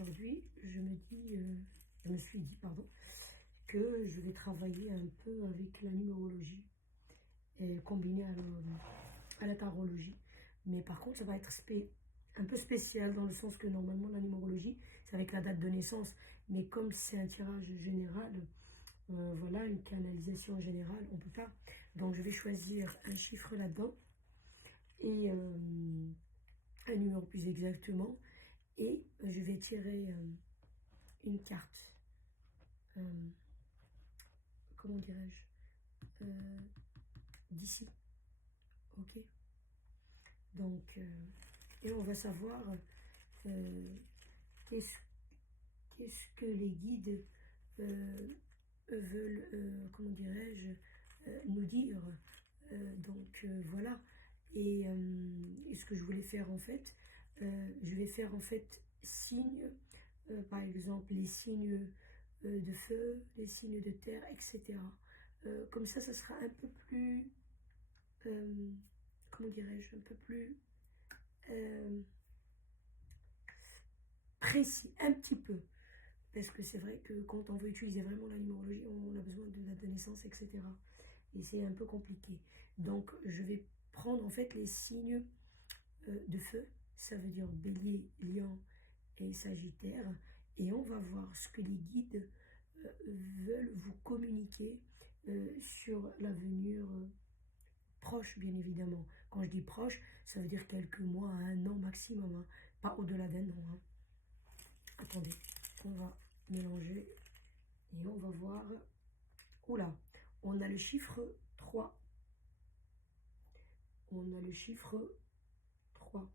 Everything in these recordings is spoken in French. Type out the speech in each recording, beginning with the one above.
aujourd'hui, je me suis dit, pardon, que je vais travailler un peu avec la numérologie et combinée à la tarologie. Mais par contre, ça va être un peu spécial dans le sens que normalement la numérologie, c'est avec la date de naissance. Mais comme c'est un tirage général, voilà, une canalisation générale, on peut pas. Donc je vais choisir un chiffre là-dedans et un numéro plus exactement. Et je vais tirer une carte. Euh, comment dirais-je, d'ici. Ok. Donc, et on va savoir euh, qu'est-ce qu'est-ce que les guides euh, veulent, comment dirais-je, nous dire. Voilà. Et ce que je voulais faire en fait, je vais faire en fait signes, par exemple les signes de feu, les signes de terre, etc. Comme ça sera un peu plus, euh, comment dirais-je, un peu plus euh, précis, un petit peu. Parce que c'est vrai que quand on veut utiliser vraiment la numérologie, on a besoin de date de naissance, etc. Et c'est un peu compliqué. Donc, je vais prendre en fait les signes de feu. Ça veut dire bélier, lion et sagittaire. Et on va voir ce que les guides veulent vous communiquer sur l'avenir proche, bien évidemment. Quand je dis proche, ça veut dire quelques mois à un an maximum, hein. Pas au-delà d'un an, hein. Attendez, on va mélanger et on va voir. Oula, on a le chiffre 3. On a le chiffre 3.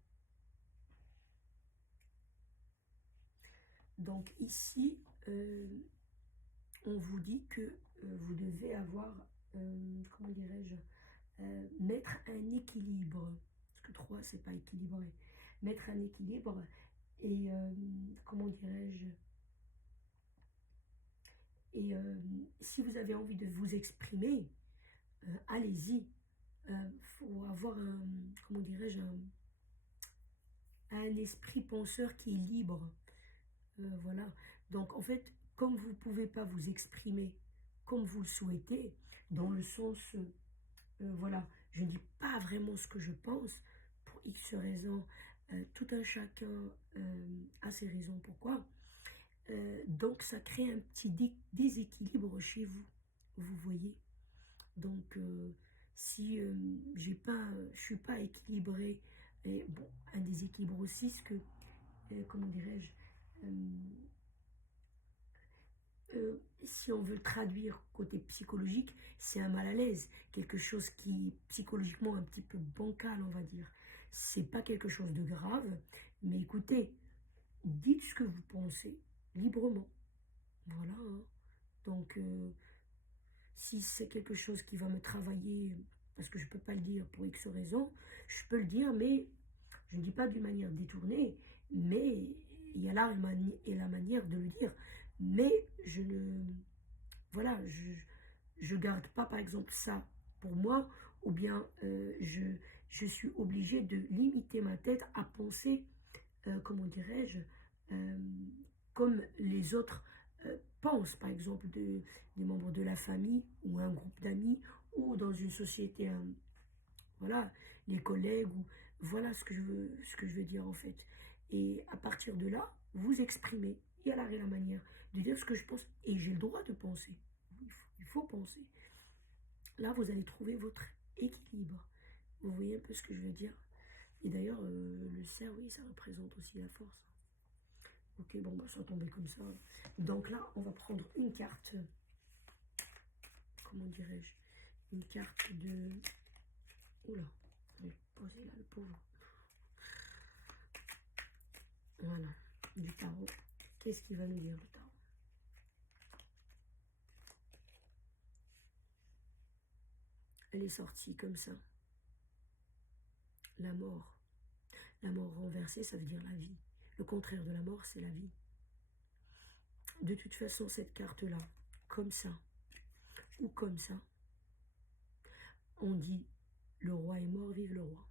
Donc ici, on vous dit que vous devez avoir, comment dirais-je, mettre un équilibre. Parce que 3, c'est pas équilibré. Mettre un équilibre et, comment dirais-je, et si vous avez envie de vous exprimer, allez-y. Faut avoir un, comment dirais-je, un esprit penseur qui est libre. Voilà. Donc, en fait, comme vous ne pouvez pas vous exprimer comme vous le souhaitez, dans le sens, voilà, je ne dis pas vraiment ce que je pense, pour X raisons, tout un chacun a ses raisons pourquoi. Donc, ça crée un petit déséquilibre chez vous, vous voyez. Donc, si je suis pas équilibrée, et bon, un déséquilibre aussi, ce que, comment dirais-je, si on veut le traduire côté psychologique, c'est un mal à l'aise, quelque chose qui est psychologiquement un petit peu bancal, on va dire. C'est pas quelque chose de grave, mais écoutez, dites ce que vous pensez librement. Voilà, hein. Donc, si c'est quelque chose qui va me travailler, parce que je ne peux pas le dire pour X raisons, je peux le dire, mais je ne dis pas d'une manière détournée, mais il y a l'art et la manière de le dire. Mais je ne, voilà, je garde pas par exemple ça pour moi, ou bien je suis obligée de limiter ma tête à penser, comment dirais-je, euh, comme les autres pensent, par exemple des membres de la famille ou un groupe d'amis ou dans une société, voilà, les collègues, ou voilà ce que je veux dire en fait. Et à partir de là, vous exprimez. Il y a l'art et la manière de dire ce que je pense et j'ai le droit de penser. Il faut penser. Là, vous allez trouver votre équilibre. Vous voyez un peu ce que je veux dire? Et d'ailleurs, le cerf, oui, ça représente aussi la force. Ok, bon, bah, ça tomber comme ça. Donc là, on va prendre une carte. Comment dirais-je? Une carte de... Oula, je vais poser là, le pauvre. Voilà, du tarot. Qu'est-ce qu'il va nous dire, le tarot? Elle est sortie comme ça. La mort. La mort renversée, ça veut dire la vie. Le contraire de la mort, c'est la vie. De toute façon, cette carte-là, comme ça, ou comme ça, on dit le roi est mort, vive le roi.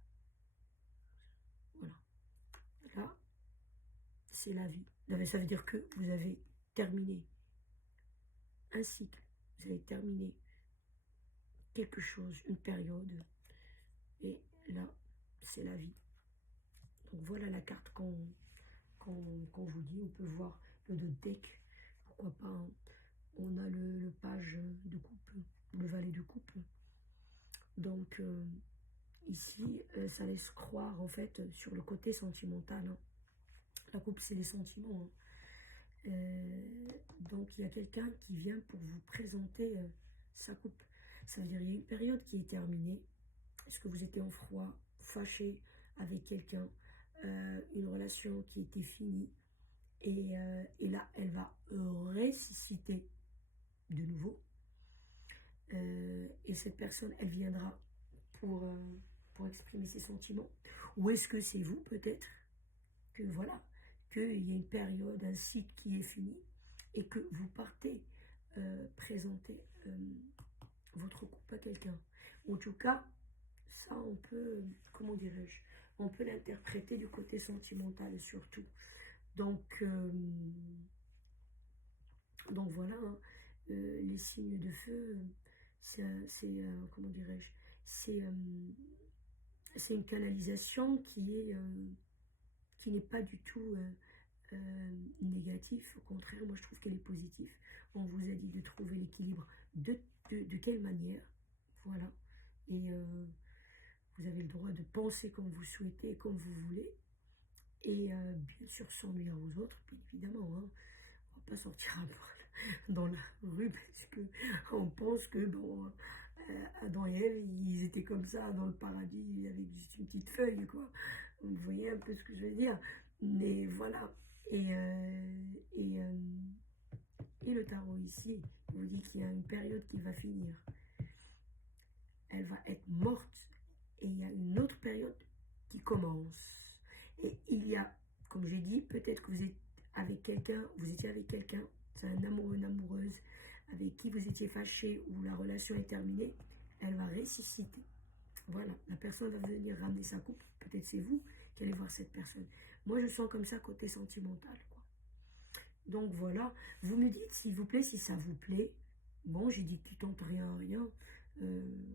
Voilà. Là, c'est la vie. Ça veut dire que vous avez terminé un cycle, vous avez terminé quelque chose, une période, et là, c'est la vie. Donc voilà la carte qu'on vous dit. On peut voir le deck, pourquoi pas, hein. On a le page de coupe, le valet de coupe. Donc ici, ça laisse croire en fait sur le côté sentimental, hein. La coupe, c'est les sentiments, hein. Donc il y a quelqu'un qui vient pour vous présenter sa coupe. Ça veut dire qu'il y a une période qui est terminée. Est-ce que vous étiez en froid, fâché avec quelqu'un, une relation qui était finie, et là, elle va ressusciter de nouveau. Et cette personne, elle viendra pour, euh, pour exprimer ses sentiments. Ou est-ce que c'est vous, peut-être, que voilà, qu'il y a une période, un cycle qui est fini, et que vous partez présenter votre couple à quelqu'un. En tout cas, ça, on peut, comment dirais-je, on peut l'interpréter du côté sentimental surtout. Donc, voilà, hein, les signes de feu, comment dirais-je, c'est c'est une canalisation qui n'est pas du tout négatif. Au contraire, moi je trouve qu'elle est positive. On vous a dit de trouver l'équilibre de quelle manière, voilà. Et vous avez le droit de penser comme vous souhaitez, comme vous voulez. Et bien sûr sans nuire aux autres, bien évidemment, hein. On va pas sortir un peu dans la rue parce que on pense que bon, Adam et Ève, ils étaient comme ça dans le paradis avec juste une petite feuille, quoi. Vous voyez un peu ce que je veux dire. Mais voilà. Et le tarot ici vous dit qu'il y a une période qui va finir. Elle va être morte et il y a une autre période qui commence. Et il y a, comme j'ai dit, peut-être que vous êtes avec quelqu'un, vous étiez avec quelqu'un, c'est un amoureux, une amoureuse, avec qui vous étiez fâché ou la relation est terminée, elle va ressusciter. Voilà, la personne va venir ramener sa coupe, peut-être c'est vous qui allez voir cette personne. Moi, je sens comme ça côté sentimental, quoi. Donc voilà, vous me dites s'il vous plaît si ça vous plaît. Bon, j'ai dit qu'il tente rien à rien.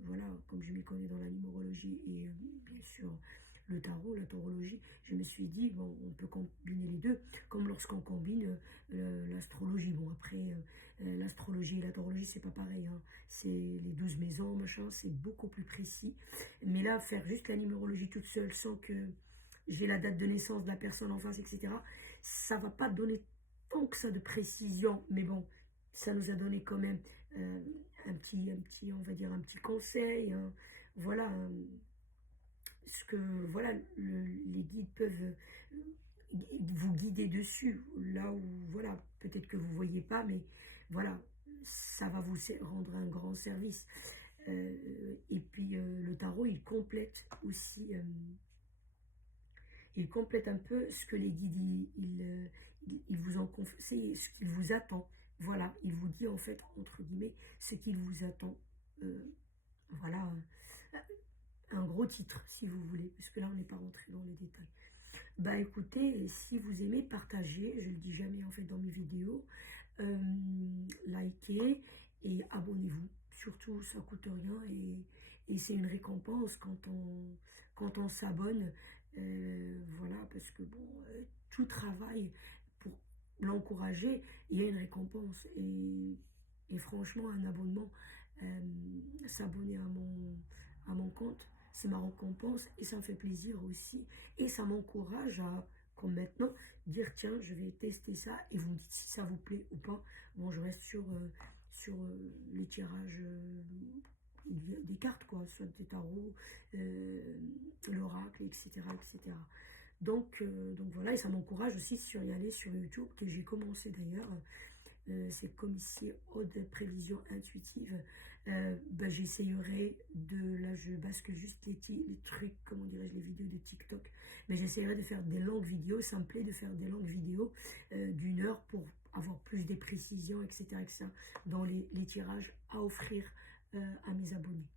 Voilà, comme je m'y connais dans la numérologie et bien sûr le tarot, la tarologie, je me suis dit, bon, on peut combiner les deux, comme lorsqu'on combine l'astrologie. Bon, après, l'astrologie et la tarologie, c'est pas pareil, hein. C'est les 12 maisons, machin, c'est beaucoup plus précis. Mais là, faire juste la numérologie toute seule sans que j'ai la date de naissance de la personne en face, etc., ça va pas donner tant que ça de précision, mais bon, ça nous a donné quand même euh, on va dire un petit conseil, hein. Voilà, ce que voilà, les guides peuvent vous guider dessus, là où voilà, peut-être que vous voyez pas, mais voilà, ça va vous rendre un grand service. Et puis le tarot, il complète un peu ce que les guides ils vous ont confié, ce qu'il vous attend. Voilà, il vous dit en fait, entre guillemets, ce qu'il vous attend. Voilà, un gros titre, si vous voulez, parce que là, on n'est pas rentré dans les détails. Bah écoutez, si vous aimez, partagez, je le dis jamais en fait dans mes vidéos, likez et abonnez-vous. Surtout, ça coûte rien et c'est une récompense quand on s'abonne. Voilà, parce que bon, tout travail pour l'encourager, il y a une récompense. Et franchement, un abonnement, s'abonner à mon compte, c'est ma récompense et ça me fait plaisir aussi. Et ça m'encourage à, comme maintenant, dire tiens, je vais tester ça et vous me dites si ça vous plaît ou pas. Bon, je reste sur les tirages des cartes, quoi, soit des tarots, l'oracle, etc., etc. Donc voilà, et ça m'encourage aussi sur y aller sur YouTube, que j'ai commencé d'ailleurs. C'est comme ici, haute prévision intuitive. Ben, j'essayerai là je bascule juste les trucs, comment dirais-je, les vidéos de TikTok. Mais j'essayerai de faire des longues vidéos, ça me plaît de faire des longues vidéos d'une heure pour avoir plus de précisions, etc., etc., dans les tirages à offrir à mes abonnés.